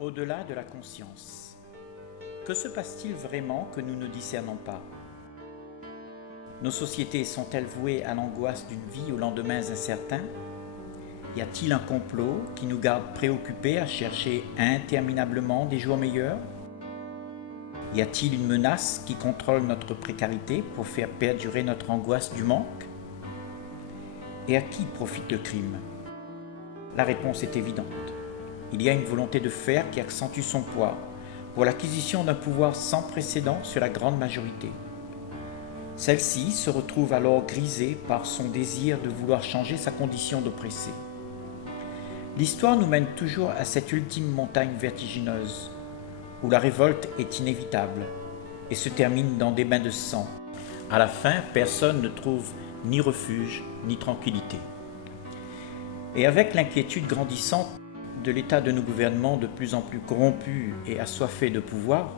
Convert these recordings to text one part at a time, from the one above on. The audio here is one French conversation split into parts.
Au-delà de la conscience. Que se passe-t-il vraiment que nous ne discernons pas? Nos sociétés sont-elles vouées à l'angoisse d'une vie aux lendemains incertains? Y a-t-il un complot qui nous garde préoccupés à chercher interminablement des jours meilleurs? Y a-t-il une menace qui contrôle notre précarité pour faire perdurer notre angoisse du manque? Et à qui profite le crime? La réponse est évidente. Il y a une volonté de faire qui accentue son poids pour l'acquisition d'un pouvoir sans précédent sur la grande majorité. Celle-ci se retrouve alors grisée par son désir de vouloir changer sa condition d'oppressé. L'histoire nous mène toujours à cette ultime montagne vertigineuse, où la révolte est inévitable et se termine dans des bains de sang. À la fin, personne ne trouve ni refuge ni tranquillité. Et avec l'inquiétude grandissante de l'état de nos gouvernements de plus en plus corrompus et assoiffés de pouvoir,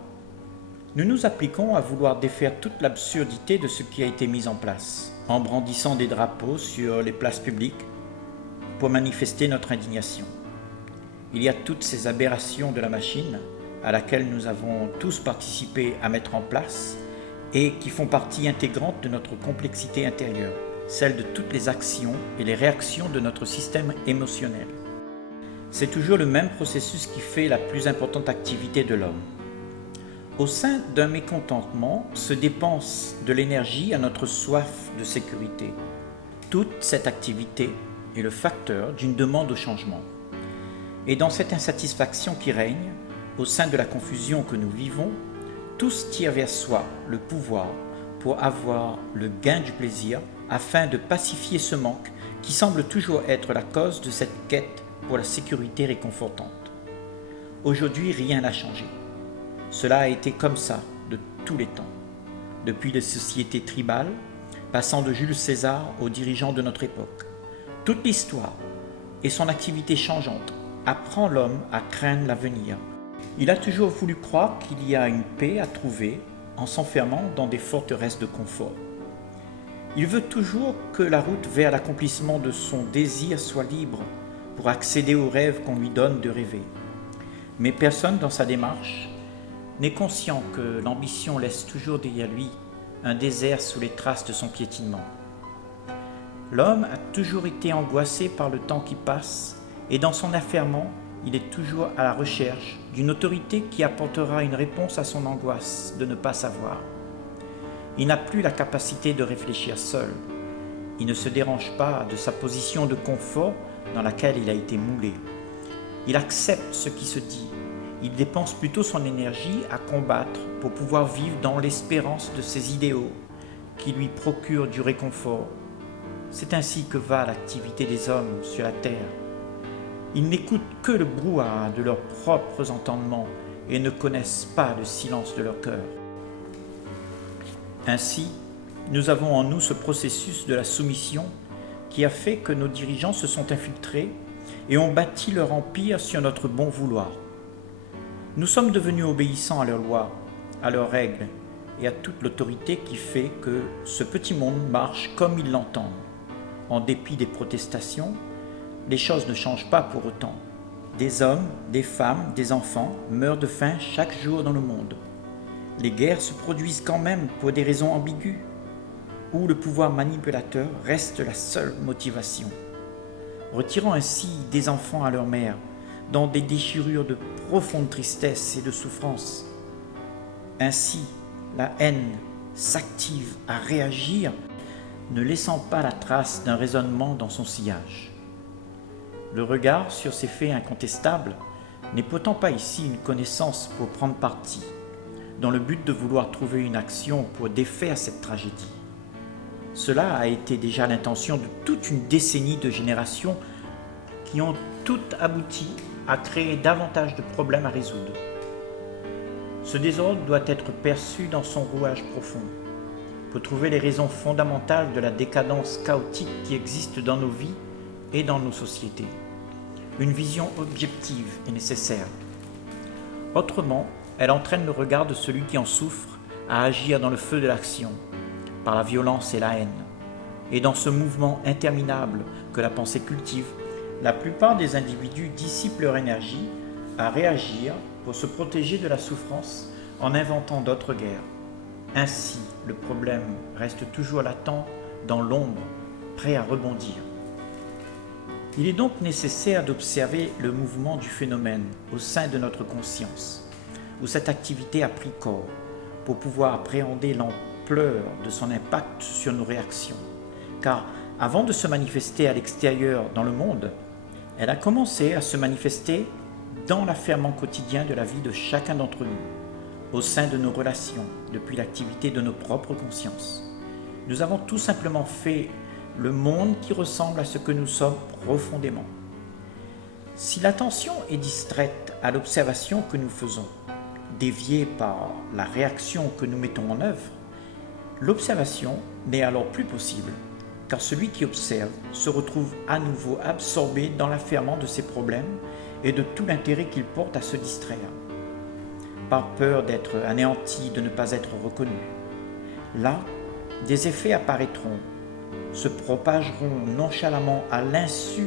nous nous appliquons à vouloir défaire toute l'absurdité de ce qui a été mis en place, en brandissant des drapeaux sur les places publiques pour manifester notre indignation. Il y a toutes ces aberrations de la machine à laquelle nous avons tous participé à mettre en place et qui font partie intégrante de notre complexité intérieure, celle de toutes les actions et les réactions de notre système émotionnel. C'est toujours le même processus qui fait la plus importante activité de l'homme. Au sein d'un mécontentement se dépense de l'énergie à notre soif de sécurité. Toute cette activité est le facteur d'une demande au changement. Et dans cette insatisfaction qui règne, au sein de la confusion que nous vivons, tous tirent vers soi le pouvoir pour avoir le gain du plaisir afin de pacifier ce manque qui semble toujours être la cause de cette quête pour la sécurité réconfortante. Aujourd'hui, rien n'a changé. Cela a été comme ça de tous les temps, depuis les sociétés tribales, passant de Jules César aux dirigeants de notre époque. Toute l'histoire et son activité changeante apprend l'homme à craindre l'avenir. Il a toujours voulu croire qu'il y a une paix à trouver en s'enfermant dans des forteresses de confort. Il veut toujours que la route vers l'accomplissement de son désir soit libre pour accéder aux rêves qu'on lui donne de rêver. Mais personne dans sa démarche n'est conscient que l'ambition laisse toujours derrière lui un désert sous les traces de son piétinement. L'homme a toujours été angoissé par le temps qui passe et dans son affairement, il est toujours à la recherche d'une autorité qui apportera une réponse à son angoisse de ne pas savoir. Il n'a plus la capacité de réfléchir seul. Il ne se dérange pas de sa position de confort dans laquelle il a été moulé. Il accepte ce qui se dit. Il dépense plutôt son énergie à combattre pour pouvoir vivre dans l'espérance de ses idéaux qui lui procurent du réconfort. C'est ainsi que va l'activité des hommes sur la terre. Ils n'écoutent que le brouhaha de leurs propres entendements et ne connaissent pas le silence de leur cœur. Ainsi, nous avons en nous ce processus de la soumission qui a fait que nos dirigeants se sont infiltrés et ont bâti leur empire sur notre bon vouloir. Nous sommes devenus obéissants à leurs lois, à leurs règles et à toute l'autorité qui fait que ce petit monde marche comme ils l'entendent. En dépit des protestations, les choses ne changent pas pour autant. Des hommes, des femmes, des enfants meurent de faim chaque jour dans le monde. Les guerres se produisent quand même pour des raisons ambiguës, où le pouvoir manipulateur reste la seule motivation. Retirant ainsi des enfants à leur mère, dans des déchirures de profonde tristesse et de souffrance. Ainsi, la haine s'active à réagir, ne laissant pas la trace d'un raisonnement dans son sillage. Le regard sur ces faits incontestables n'est pourtant pas ici une connaissance pour prendre parti, dans le but de vouloir trouver une action pour défaire cette tragédie. Cela a été déjà l'intention de toute une décennie de générations qui ont toutes abouti à créer davantage de problèmes à résoudre. Ce désordre doit être perçu dans son rouage profond, pour trouver les raisons fondamentales de la décadence chaotique qui existe dans nos vies et dans nos sociétés. Une vision objective est nécessaire. Autrement, elle entraîne le regard de celui qui en souffre à agir dans le feu de l'action, par la violence et la haine. Et dans ce mouvement interminable que la pensée cultive, la plupart des individus dissipent leur énergie à réagir pour se protéger de la souffrance en inventant d'autres guerres. Ainsi, le problème reste toujours latent dans l'ombre, prêt à rebondir. Il est donc nécessaire d'observer le mouvement du phénomène au sein de notre conscience, où cette activité a pris corps, pour pouvoir appréhender l'ampleur de son impact sur nos réactions. Car avant de se manifester à l'extérieur dans le monde, elle a commencé à se manifester dans l'affairement quotidien de la vie de chacun d'entre nous, au sein de nos relations, depuis l'activité de nos propres consciences. Nous avons tout simplement fait le monde qui ressemble à ce que nous sommes profondément. Si l'attention est distraite à l'observation que nous faisons, déviée par la réaction que nous mettons en œuvre, l'observation n'est alors plus possible, car celui qui observe se retrouve à nouveau absorbé dans l'affairement de ses problèmes et de tout l'intérêt qu'il porte à se distraire, par peur d'être anéanti, de ne pas être reconnu. Là, des effets apparaîtront, se propageront nonchalamment à l'insu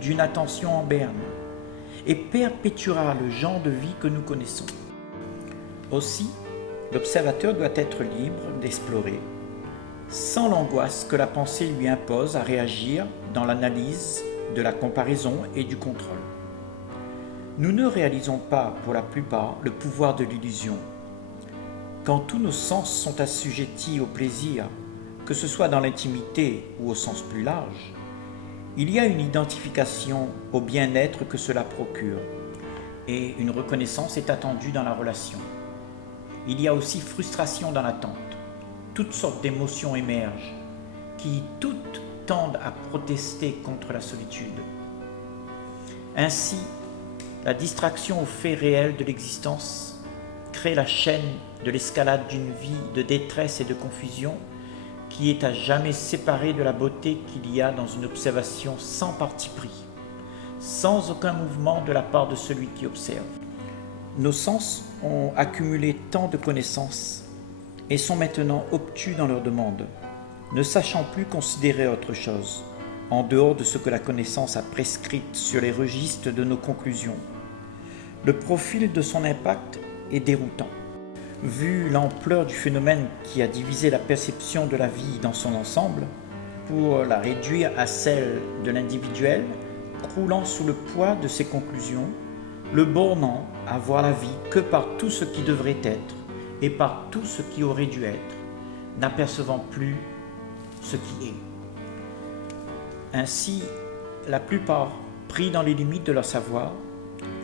d'une attention en berne et perpétuera le genre de vie que nous connaissons. Aussi, l'observateur doit être libre d'explorer, sans l'angoisse que la pensée lui impose à réagir dans l'analyse de la comparaison et du contrôle. Nous ne réalisons pas, pour la plupart, le pouvoir de l'illusion. Quand tous nos sens sont assujettis au plaisir, que ce soit dans l'intimité ou au sens plus large, il y a une identification au bien-être que cela procure, et une reconnaissance est attendue dans la relation. Il y a aussi frustration dans l'attente. Toutes sortes d'émotions émergent, qui toutes tendent à protester contre la solitude. Ainsi, la distraction aux faits réels de l'existence crée la chaîne de l'escalade d'une vie de détresse et de confusion qui est à jamais séparée de la beauté qu'il y a dans une observation sans parti pris, sans aucun mouvement de la part de celui qui observe. Nos sens ont accumulé tant de connaissances et sont maintenant obtus dans leur demande, ne sachant plus considérer autre chose, en dehors de ce que la connaissance a prescrit sur les registres de nos conclusions. Le profil de son impact est déroutant. Vu l'ampleur du phénomène qui a divisé la perception de la vie dans son ensemble, pour la réduire à celle de l'individuel, croulant sous le poids de ses conclusions, le bornant à voir la vie que par tout ce qui devrait être et par tout ce qui aurait dû être, n'apercevant plus ce qui est. Ainsi, la plupart, pris dans les limites de leur savoir,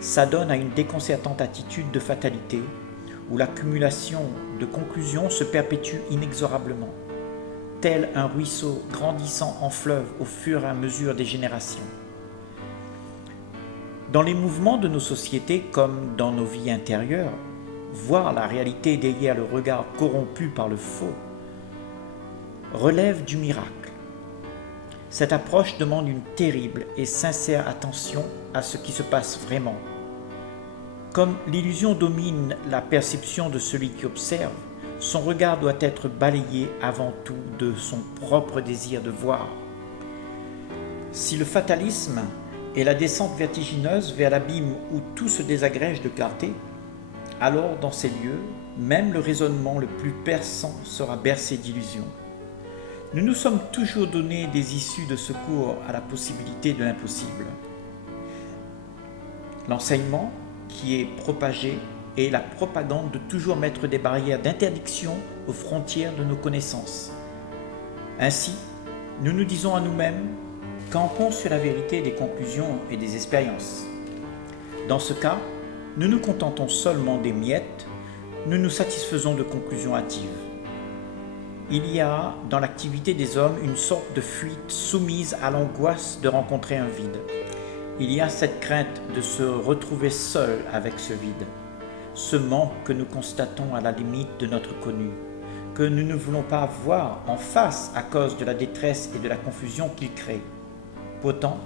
s'adonnent à une déconcertante attitude de fatalité où l'accumulation de conclusions se perpétue inexorablement, tel un ruisseau grandissant en fleuve au fur et à mesure des générations. Dans les mouvements de nos sociétés comme dans nos vies intérieures, voir la réalité derrière le regard corrompu par le faux relève du miracle. Cette approche demande une terrible et sincère attention à ce qui se passe vraiment. Comme l'illusion domine la perception de celui qui observe, son regard doit être balayé avant tout de son propre désir de voir. Si le fatalisme est la descente vertigineuse vers l'abîme où tout se désagrège de clarté, alors dans ces lieux, même le raisonnement le plus perçant sera bercé d'illusions. Nous nous sommes toujours donné des issues de secours à la possibilité de l'impossible. L'enseignement qui est propagé est la propagande de toujours mettre des barrières d'interdiction aux frontières de nos connaissances. Ainsi, nous nous disons à nous-mêmes « campons sur la vérité des conclusions et des expériences ». Dans ce cas, nous nous contentons seulement des miettes, nous nous satisfaisons de conclusions hâtives. Il y a dans l'activité des hommes une sorte de fuite soumise à l'angoisse de rencontrer un vide. Il y a cette crainte de se retrouver seul avec ce vide, ce manque que nous constatons à la limite de notre connu, que nous ne voulons pas voir en face à cause de la détresse et de la confusion qu'il crée. Pourtant,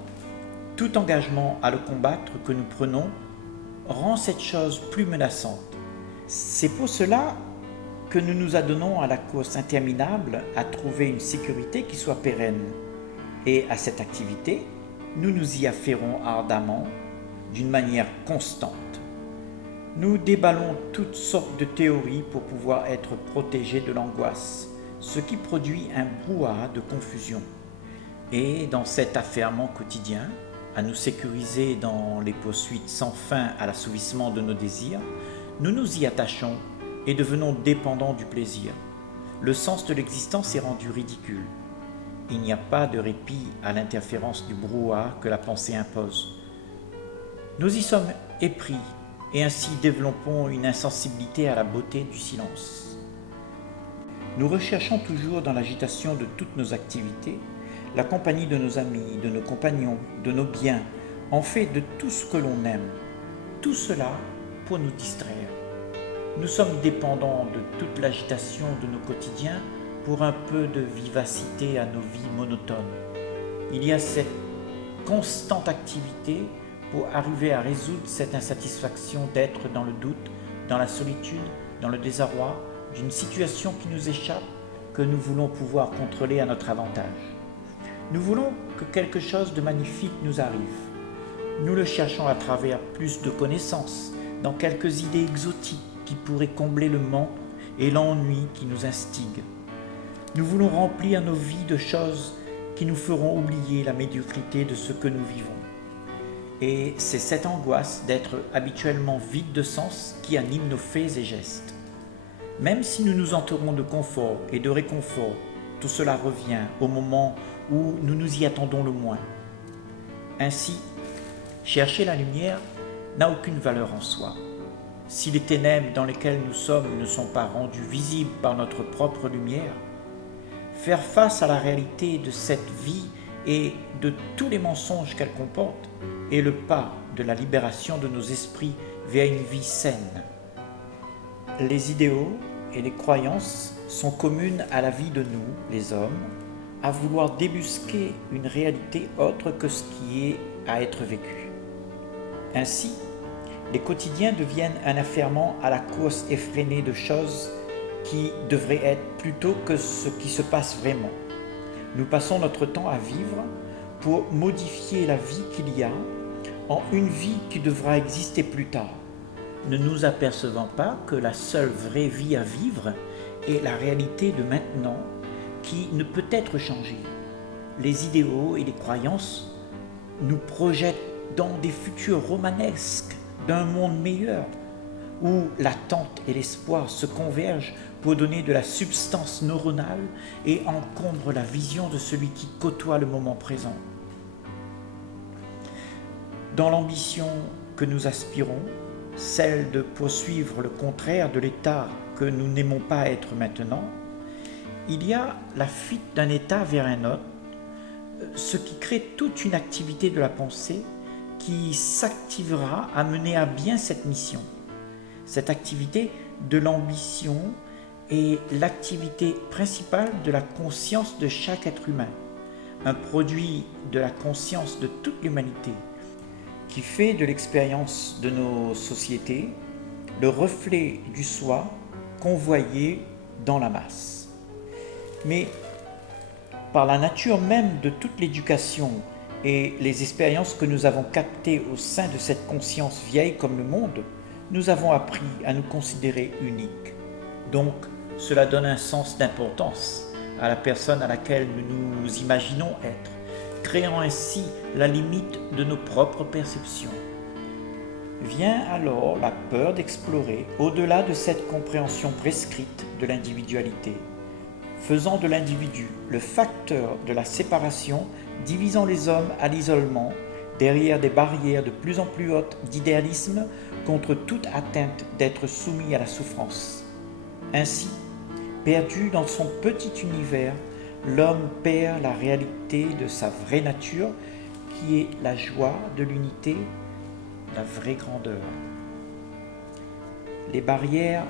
tout engagement à le combattre que nous prenons rend cette chose plus menaçante. C'est pour cela que nous nous adonnons à la course interminable à trouver une sécurité qui soit pérenne. Et à cette activité, nous nous y affairons ardemment, d'une manière constante. Nous déballons toutes sortes de théories pour pouvoir être protégés de l'angoisse, ce qui produit un brouhaha de confusion. Et dans cet affairement quotidien, à nous sécuriser dans les poursuites sans fin à l'assouvissement de nos désirs, nous nous y attachons et devenons dépendants du plaisir. Le sens de l'existence est rendu ridicule. Il n'y a pas de répit à l'interférence du brouhaha que la pensée impose. Nous y sommes épris et ainsi développons une insensibilité à la beauté du silence. Nous recherchons toujours dans l'agitation de toutes nos activités la compagnie de nos amis, de nos compagnons, de nos biens, en fait de tout ce que l'on aime. Tout cela pour nous distraire. Nous sommes dépendants de toute l'agitation de nos quotidiens pour un peu de vivacité à nos vies monotones. Il y a cette constante activité pour arriver à résoudre cette insatisfaction d'être dans le doute, dans la solitude, dans le désarroi, d'une situation qui nous échappe, que nous voulons pouvoir contrôler à notre avantage. Nous voulons que quelque chose de magnifique nous arrive. Nous le cherchons à travers plus de connaissances, dans quelques idées exotiques qui pourraient combler le manque et l'ennui qui nous instiguent. Nous voulons remplir nos vies de choses qui nous feront oublier la médiocrité de ce que nous vivons. Et c'est cette angoisse d'être habituellement vide de sens qui anime nos faits et gestes. Même si nous nous entourons de confort et de réconfort, tout cela revient au moment où nous nous y attendons le moins. Ainsi, chercher la lumière n'a aucune valeur en soi. Si les ténèbres dans lesquelles nous sommes ne sont pas rendues visibles par notre propre lumière, faire face à la réalité de cette vie et de tous les mensonges qu'elle comporte est le pas de la libération de nos esprits vers une vie saine. Les idéaux et les croyances sont communes à la vie de nous, les hommes, à vouloir débusquer une réalité autre que ce qui est à être vécu. Ainsi, les quotidiens deviennent un affairement à la course effrénée de choses qui devraient être plutôt que ce qui se passe vraiment. Nous passons notre temps à vivre pour modifier la vie qu'il y a en une vie qui devra exister plus tard, ne nous apercevant pas que la seule vraie vie à vivre est la réalité de maintenant qui ne peut être changée. Les idéaux et les croyances nous projettent dans des futurs romanesques d'un monde meilleur, où l'attente et l'espoir se convergent pour donner de la substance neuronale et encombrent la vision de celui qui côtoie le moment présent. Dans l'ambition que nous aspirons, celle de poursuivre le contraire de l'état que nous n'aimons pas être maintenant, il y a la fuite d'un état vers un autre, ce qui crée toute une activité de la pensée qui s'activera à mener à bien cette mission. Cette activité de l'ambition est l'activité principale de la conscience de chaque être humain, un produit de la conscience de toute l'humanité, qui fait de l'expérience de nos sociétés le reflet du soi convoyé dans la masse. Mais par la nature même de toute l'éducation et les expériences que nous avons captées au sein de cette conscience vieille comme le monde, nous avons appris à nous considérer uniques. Donc, cela donne un sens d'importance à la personne à laquelle nous nous imaginons être, créant ainsi la limite de nos propres perceptions. Vient alors la peur d'explorer au-delà de cette compréhension prescrite de l'individualité, faisant de l'individu le facteur de la séparation, divisant les hommes à l'isolement, derrière des barrières de plus en plus hautes d'idéalisme contre toute atteinte d'être soumis à la souffrance. Ainsi, perdu dans son petit univers, l'homme perd la réalité de sa vraie nature, qui est la joie de l'unité, la vraie grandeur. Les barrières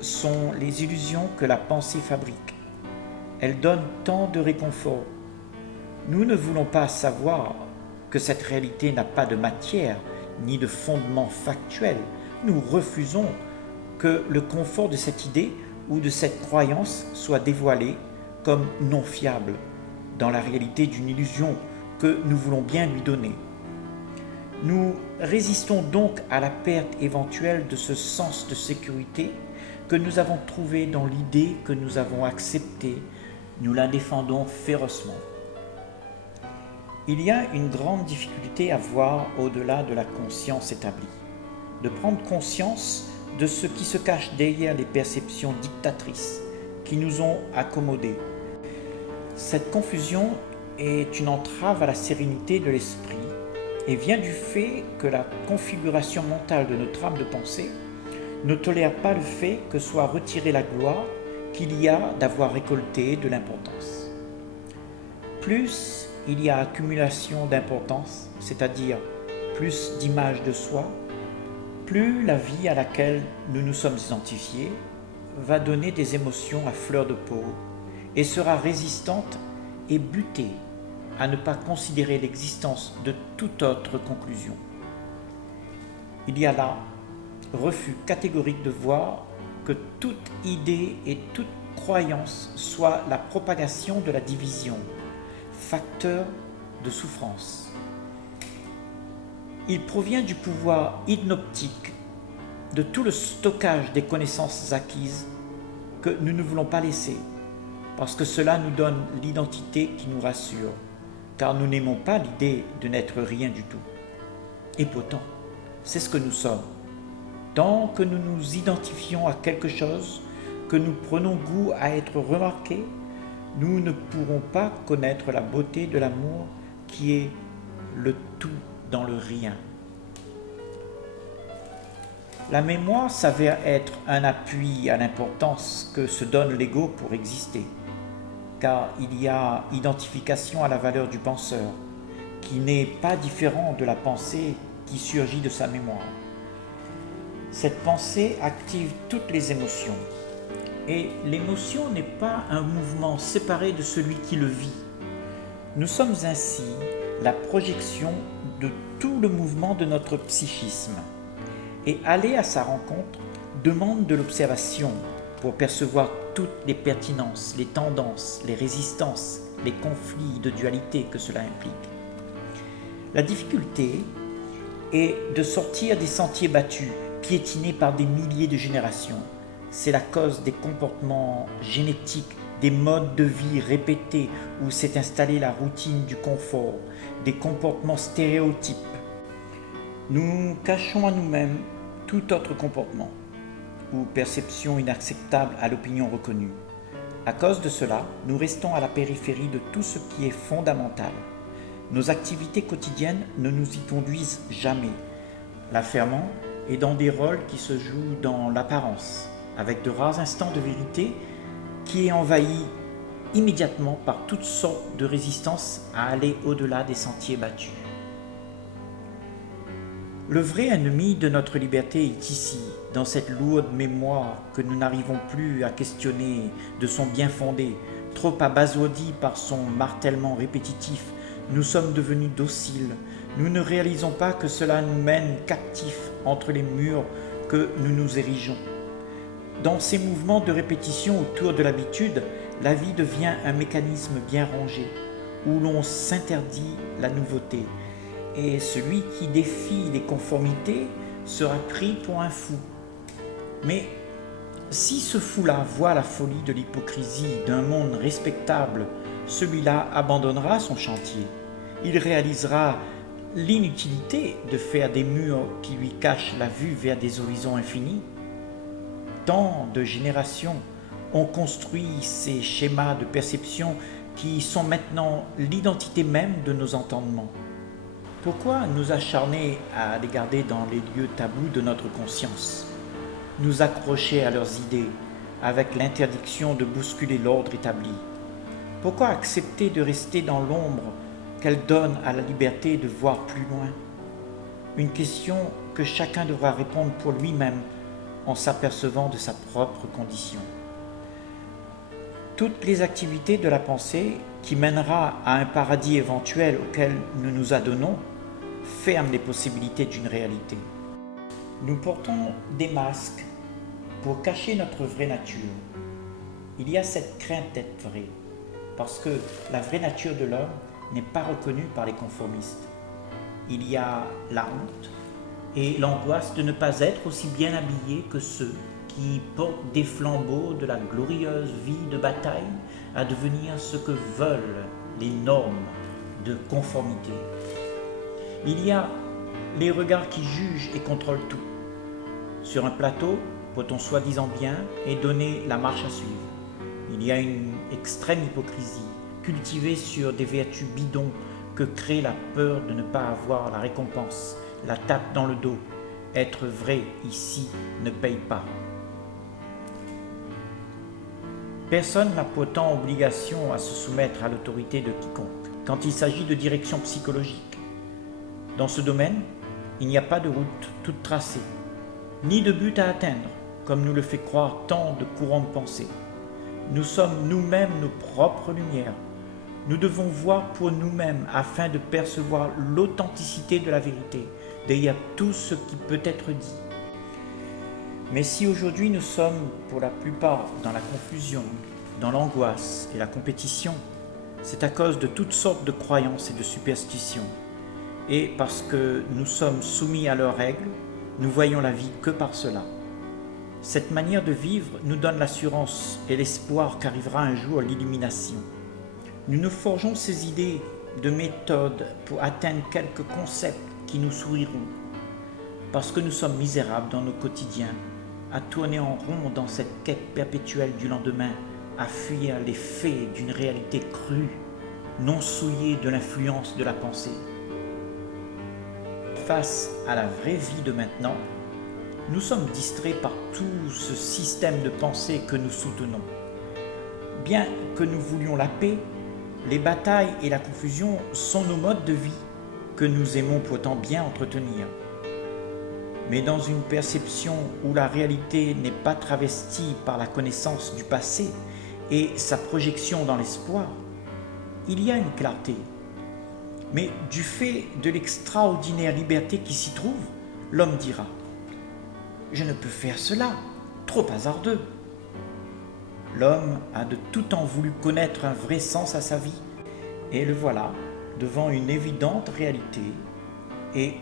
sont les illusions que la pensée fabrique. Elles donnent tant de réconfort. Nous ne voulons pas savoir que cette réalité n'a pas de matière ni de fondement factuel. Nous refusons que le confort de cette idée ou de cette croyance soit dévoilé comme non fiable dans la réalité d'une illusion que nous voulons bien lui donner. Nous résistons donc à la perte éventuelle de ce sens de sécurité que nous avons trouvé dans l'idée que nous avons acceptée. Nous la défendons férocement. Il y a une grande difficulté à voir au-delà de la conscience établie, de prendre conscience de ce qui se cache derrière les perceptions dictatrices qui nous ont accommodés. Cette confusion est une entrave à la sérénité de l'esprit et vient du fait que la configuration mentale de notre âme de pensée ne tolère pas le fait que soit retirée la gloire qu'il y a d'avoir récolté de l'importance. Plus il y a accumulation d'importance, c'est-à-dire plus d'image de soi, plus la vie à laquelle nous nous sommes identifiés va donner des émotions à fleur de peau et sera résistante et butée à ne pas considérer l'existence de toute autre conclusion. Il y a là refus catégorique de voir que toute idée et toute croyance soit la propagation de la division, facteur de souffrance. Il provient du pouvoir hypnotique de tout le stockage des connaissances acquises que nous ne voulons pas laisser, parce que cela nous donne l'identité qui nous rassure, car nous n'aimons pas l'idée de n'être rien du tout. Et pourtant, c'est ce que nous sommes. Tant que nous nous identifions à quelque chose, que nous prenons goût à être remarqués, nous ne pourrons pas connaître la beauté de l'amour qui est le tout dans le rien. La mémoire s'avère être un appui à l'importance que se donne l'ego pour exister, car il y a identification à la valeur du penseur, qui n'est pas différent de la pensée qui surgit de sa mémoire. Cette pensée active toutes les émotions, et l'émotion n'est pas un mouvement séparé de celui qui le vit. Nous sommes ainsi la projection de tout le mouvement de notre psychisme, et aller à sa rencontre demande de l'observation pour percevoir toutes les pertinences, les tendances, les résistances, les conflits de dualité que cela implique. La difficulté est de sortir des sentiers battus, piétinés par des milliers de générations. C'est la cause des comportements génétiques, des modes de vie répétés où s'est installée la routine du confort, des comportements stéréotypes. Nous cachons à nous-mêmes tout autre comportement ou perception inacceptable à l'opinion reconnue. À cause de cela, nous restons à la périphérie de tout ce qui est fondamental. Nos activités quotidiennes ne nous y conduisent jamais. L'affairement est dans des rôles qui se jouent dans l'apparence, avec de rares instants de vérité qui est envahi immédiatement par toutes sortes de résistances à aller au-delà des sentiers battus. Le vrai ennemi de notre liberté est ici, dans cette lourde mémoire que nous n'arrivons plus à questionner de son bien fondé. Trop abasourdis par son martèlement répétitif, nous sommes devenus dociles. Nous ne réalisons pas que cela nous mène captifs entre les murs que nous nous érigeons. Dans ces mouvements de répétition autour de l'habitude, la vie devient un mécanisme bien rangé, où l'on s'interdit la nouveauté. Et celui qui défie les conformités sera pris pour un fou. Mais si ce fou-là voit la folie de l'hypocrisie d'un monde respectable, celui-là abandonnera son chantier. Il réalisera l'inutilité de faire des murs qui lui cachent la vue vers des horizons infinis. Tant de générations ont construit ces schémas de perception qui sont maintenant l'identité même de nos entendements. Pourquoi nous acharner à les garder dans les lieux tabous de notre conscience, nous accrocher à leurs idées avec l'interdiction de bousculer l'ordre établi? Pourquoi accepter de rester dans l'ombre qu'elle donne à la liberté de voir plus loin? Une question que chacun devra répondre pour lui-même en s'apercevant de sa propre condition. Toutes les activités de la pensée qui mènera à un paradis éventuel auquel nous nous adonnons ferment les possibilités d'une réalité. Nous portons des masques pour cacher notre vraie nature. Il y a cette crainte d'être vrai, parce que la vraie nature de l'homme n'est pas reconnue par les conformistes. il y a la honte et l'angoisse de ne pas être aussi bien habillés que ceux qui portent des flambeaux de la glorieuse vie de bataille à devenir ce que veulent les normes de conformité. Il y a les regards qui jugent et contrôlent tout. Sur un plateau, peut-on soi-disant bien et donner la marche à suivre. Il y a une extrême hypocrisie, cultivée sur des vertus bidons que crée la peur de ne pas avoir la récompense, la tape dans le dos. Être vrai ici ne paye pas. Personne n'a pourtant obligation à se soumettre à l'autorité de quiconque quand il s'agit de direction psychologique. Dans ce domaine, il n'y a pas de route toute tracée, ni de but à atteindre, comme nous le fait croire tant de courants de pensée. Nous sommes nous-mêmes nos propres lumières. Nous devons voir pour nous-mêmes afin de percevoir l'authenticité de la vérité derrière tout ce qui peut être dit. Mais si aujourd'hui nous sommes pour la plupart dans la confusion, dans l'angoisse et la compétition, c'est à cause de toutes sortes de croyances et de superstitions. Et parce que nous sommes soumis à leurs règles, nous voyons la vie que par cela. Cette manière de vivre nous donne l'assurance et l'espoir qu'arrivera un jour l'illumination. Nous nous forgeons ces idées de méthodes pour atteindre quelques concepts qui nous sourieront, parce que nous sommes misérables dans nos quotidiens, à tourner en rond dans cette quête perpétuelle du lendemain, à fuir les faits d'une réalité crue, non souillée de l'influence de la pensée. Face à la vraie vie de maintenant, nous sommes distraits par tout ce système de pensée que nous soutenons. Bien que nous voulions la paix, les batailles et la confusion sont nos modes de vie que nous aimons pourtant bien entretenir. Mais dans une perception où la réalité n'est pas travestie par la connaissance du passé et sa projection dans l'espoir, il y a une clarté. Mais du fait de l'extraordinaire liberté qui s'y trouve, l'homme dira « Je ne peux faire cela, trop hasardeux ». L'homme a de tout temps voulu connaître un vrai sens à sa vie, et le voilà devant une évidente réalité, et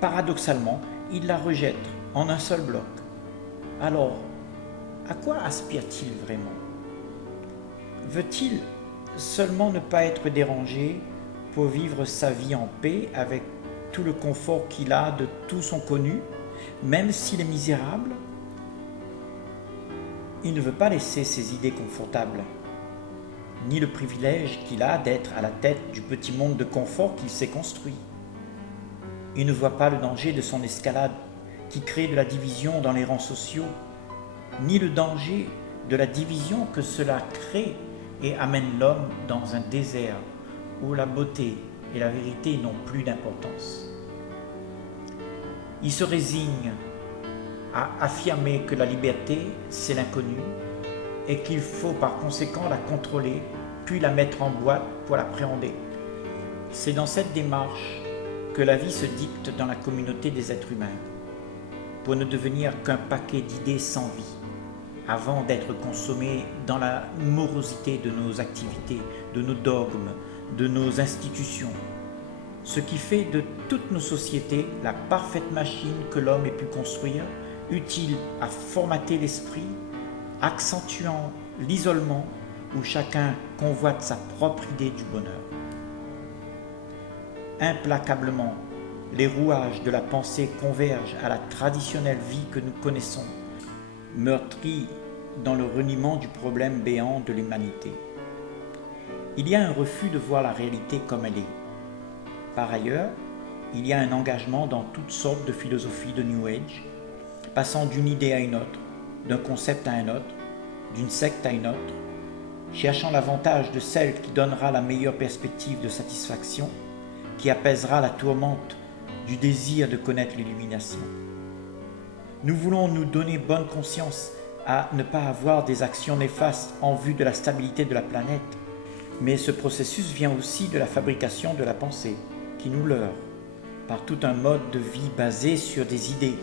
paradoxalement, il la rejette en un seul bloc. Alors, à quoi aspire-t-il vraiment? Veut-il seulement ne pas être dérangé pour vivre sa vie en paix avec tout le confort qu'il a de tout son connu, même s'il est misérable? Il ne veut pas laisser ses idées confortables, ni le privilège qu'il a d'être à la tête du petit monde de confort qu'il s'est construit. Il ne voit pas le danger de son escalade qui crée de la division dans les rangs sociaux, ni le danger de la division que cela crée et amène l'homme dans un désert où la beauté et la vérité n'ont plus d'importance. Il se résigne à affirmer que la liberté, c'est l'inconnu et qu'il faut par conséquent la contrôler puis la mettre en boîte pour l'appréhender. C'est dans cette démarche que la vie se dicte dans la communauté des êtres humains, pour ne devenir qu'un paquet d'idées sans vie, avant d'être consommé dans la morosité de nos activités, de nos dogmes, de nos institutions, ce qui fait de toutes nos sociétés la parfaite machine que l'homme ait pu construire, utile à formater l'esprit, accentuant l'isolement où chacun convoite sa propre idée du bonheur. Implacablement, les rouages de la pensée convergent à la traditionnelle vie que nous connaissons, meurtrie dans le reniement du problème béant de l'humanité. Il y a un refus de voir la réalité comme elle est. Par ailleurs, il y a un engagement dans toutes sortes de philosophies de New Age, passant d'une idée à une autre, d'un concept à un autre, d'une secte à une autre, cherchant l'avantage de celle qui donnera la meilleure perspective de satisfaction, qui apaisera la tourmente du désir de connaître l'illumination. Nous voulons nous donner bonne conscience à ne pas avoir des actions néfastes en vue de la stabilité de la planète, mais ce processus vient aussi de la fabrication de la pensée, qui nous leurre, par tout un mode de vie basé sur des idées,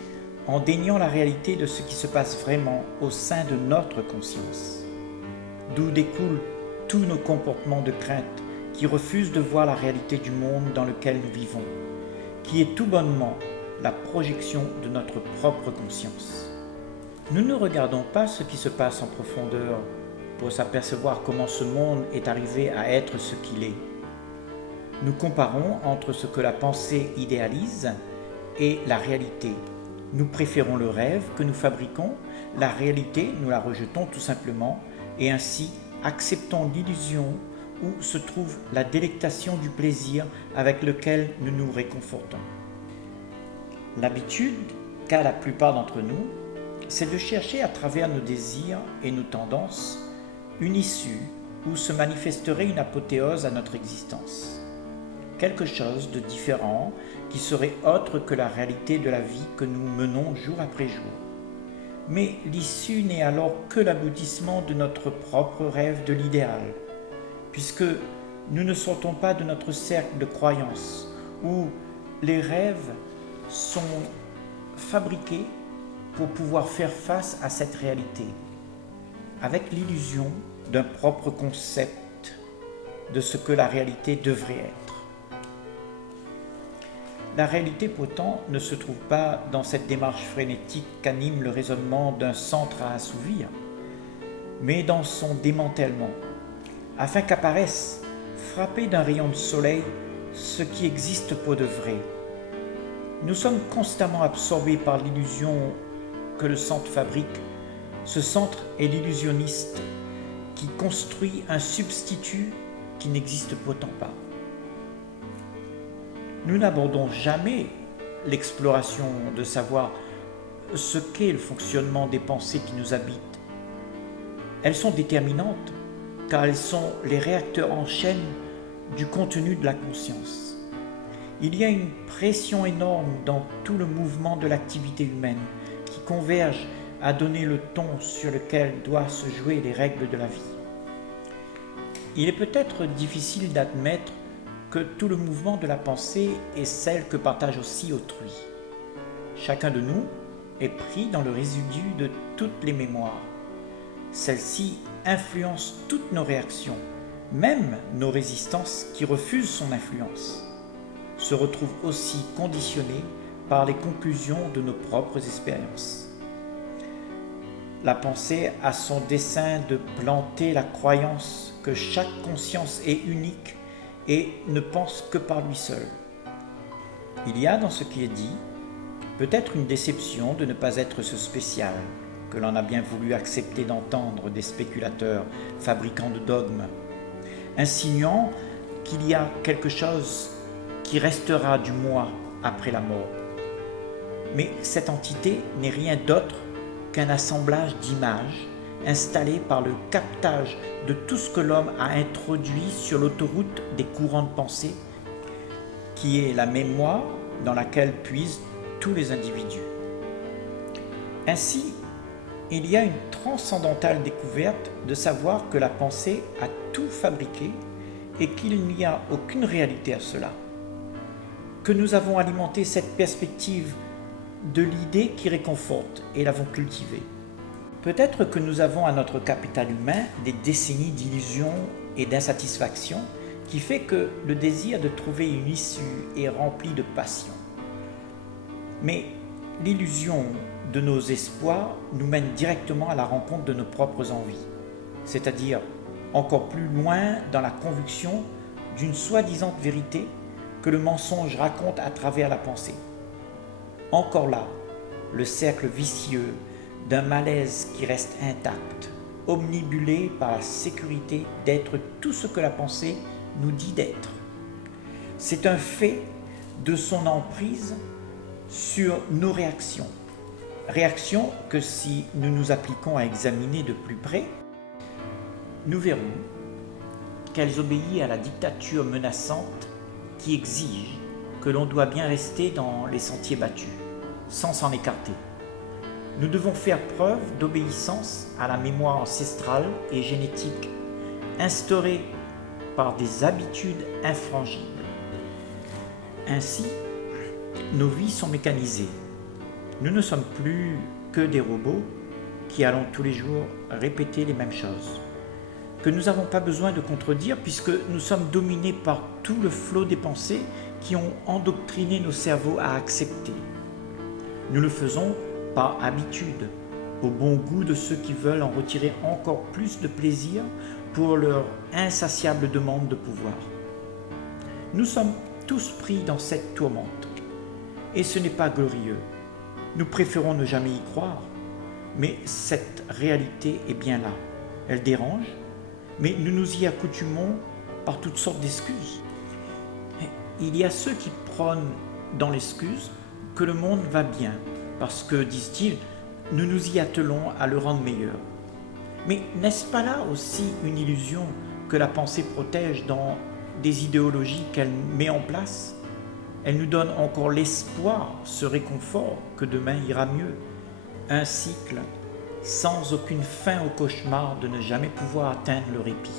en déniant la réalité de ce qui se passe vraiment au sein de notre conscience. D'où découlent tous nos comportements de crainte qui refusent de voir la réalité du monde dans lequel nous vivons, qui est tout bonnement la projection de notre propre conscience. Nous ne regardons pas ce qui se passe en profondeur pour s'apercevoir comment ce monde est arrivé à être ce qu'il est. Nous comparons entre ce que la pensée idéalise et la réalité. Nous préférons le rêve que nous fabriquons, la réalité nous la rejetons tout simplement et ainsi acceptons l'illusion où se trouve la délectation du plaisir avec lequel nous nous réconfortons. L'habitude qu'a la plupart d'entre nous, c'est de chercher à travers nos désirs et nos tendances une issue où se manifesterait une apothéose à notre existence. Quelque chose de différent qui serait autre que la réalité de la vie que nous menons jour après jour. Mais l'issue n'est alors que l'aboutissement de notre propre rêve de l'idéal, puisque nous ne sortons pas de notre cercle de croyances où les rêves sont fabriqués pour pouvoir faire face à cette réalité, avec l'illusion d'un propre concept de ce que la réalité devrait être. La réalité pourtant ne se trouve pas dans cette démarche frénétique qu'anime le raisonnement d'un centre à assouvir, mais dans son démantèlement, afin qu'apparaisse, frappé d'un rayon de soleil, ce qui existe pour de vrai. Nous sommes constamment absorbés par l'illusion que le centre fabrique. Ce centre est l'illusionniste qui construit un substitut qui n'existe pourtant pas. Nous n'abordons jamais l'exploration de savoir ce qu'est le fonctionnement des pensées qui nous habitent. Elles sont déterminantes car elles sont les réacteurs en chaîne du contenu de la conscience. Il y a une pression énorme dans tout le mouvement de l'activité humaine qui converge à donner le ton sur lequel doivent se jouer les règles de la vie. Il est peut-être difficile d'admettre que tout le mouvement de la pensée est celle que partage aussi autrui. Chacun de nous est pris dans le résidu de toutes les mémoires. Celles-ci influencent toutes nos réactions, même nos résistances qui refusent son influence, se retrouvent aussi conditionnées par les conclusions de nos propres expériences. La pensée a son dessein de planter la croyance que chaque conscience est unique et ne pense que par lui seul. Il y a dans ce qui est dit peut-être une déception de ne pas être ce spécial que l'on a bien voulu accepter d'entendre des spéculateurs fabricants de dogmes, insinuant qu'il y a quelque chose qui restera du moi après la mort. Mais cette entité n'est rien d'autre qu'un assemblage d'images installées par le captage de tout ce que l'homme a introduit sur l'autoroute des courants de pensée, qui est la mémoire dans laquelle puisent tous les individus. Ainsi, il y a une transcendantale découverte de savoir que la pensée a tout fabriqué et qu'il n'y a aucune réalité à cela. Que nous avons alimenté cette perspective de l'idée qui réconforte et l'avons cultivée. Peut-être que nous avons à notre capital humain des décennies d'illusions et d'insatisfaction qui fait que le désir de trouver une issue est rempli de passion. Mais l'illusion de nos espoirs nous mène directement à la rencontre de nos propres envies, c'est-à-dire encore plus loin dans la conviction d'une soi-disant vérité que le mensonge raconte à travers la pensée. Encore là, le cercle vicieux d'un malaise qui reste intact, omnibulé par la sécurité d'être tout ce que la pensée nous dit d'être. C'est un fait de son emprise sur nos réactions. Réactions que si nous nous appliquons à examiner de plus près, nous verrons qu'elles obéissent à la dictature menaçante qui exige que l'on doit bien rester dans les sentiers battus, sans s'en écarter. Nous devons faire preuve d'obéissance à la mémoire ancestrale et génétique, instaurée par des habitudes infrangibles. Ainsi, nos vies sont mécanisées. Nous ne sommes plus que des robots qui allons tous les jours répéter les mêmes choses, que nous n'avons pas besoin de contredire puisque nous sommes dominés par tout le flot des pensées qui ont endoctriné nos cerveaux à accepter. Nous le faisons par habitude, au bon goût de ceux qui veulent en retirer encore plus de plaisir pour leur insatiable demande de pouvoir. Nous sommes tous pris dans cette tourmente, et ce n'est pas glorieux. Nous préférons ne jamais y croire, mais cette réalité est bien là. Elle dérange, mais nous nous y accoutumons par toutes sortes d'excuses. Il y a ceux qui prônent dans l'excuse que le monde va bien, parce que, disent-ils, nous nous y attelons à le rendre meilleur. Mais n'est-ce pas là aussi une illusion que la pensée protège dans des idéologies qu'elle met en place? Elle nous donne encore l'espoir, ce réconfort que demain ira mieux. Un cycle sans aucune fin au cauchemar de ne jamais pouvoir atteindre le répit.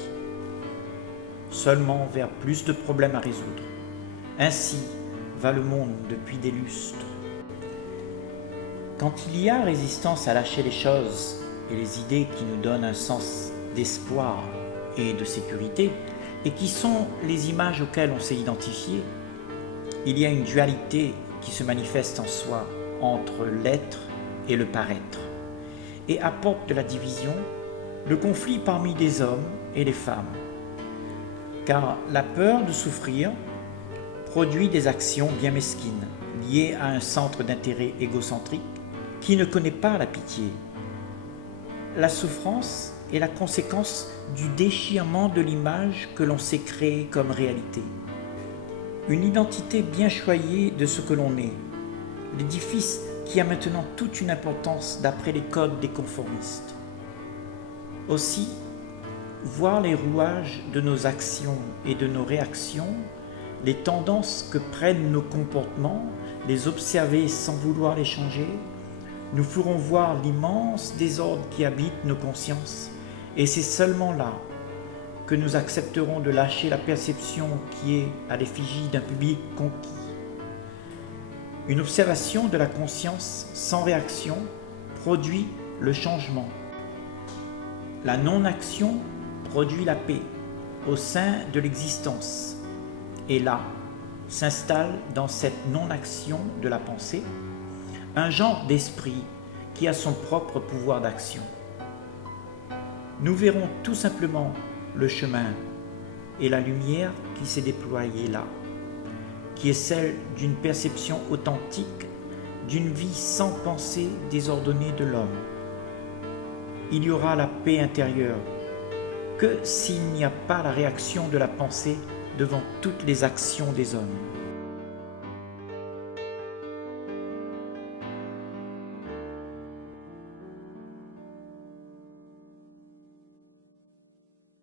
Seulement vers plus de problèmes à résoudre. Ainsi va le monde depuis des lustres. Quand il y a résistance à lâcher les choses et les idées qui nous donnent un sens d'espoir et de sécurité, et qui sont les images auxquelles on s'est identifié, il y a une dualité qui se manifeste en soi entre l'être et le paraître, et apporte de la division, le conflit parmi les hommes et les femmes. Car la peur de souffrir produit des actions bien mesquines, liées à un centre d'intérêt égocentrique qui ne connaît pas la pitié. La souffrance est la conséquence du déchirement de l'image que l'on s'est créée comme réalité. Une identité bien choyée de ce que l'on est, l'édifice qui a maintenant toute une importance d'après les codes des conformistes. Aussi, voir les rouages de nos actions et de nos réactions, les tendances que prennent nos comportements, les observer sans vouloir les changer, nous ferons voir l'immense désordre qui habite nos consciences, et c'est seulement là que nous accepterons de lâcher la perception qui est à l'effigie d'un public conquis. Une observation de la conscience sans réaction produit le changement. La non-action produit la paix au sein de l'existence. Et là, s'installe dans cette non-action de la pensée un genre d'esprit qui a son propre pouvoir d'action. Nous verrons tout simplement le chemin et la lumière qui s'est déployée là, qui est celle d'une perception authentique, d'une vie sans pensée désordonnée de l'homme. Il y aura la paix intérieure que s'il n'y a pas la réaction de la pensée devant toutes les actions des hommes.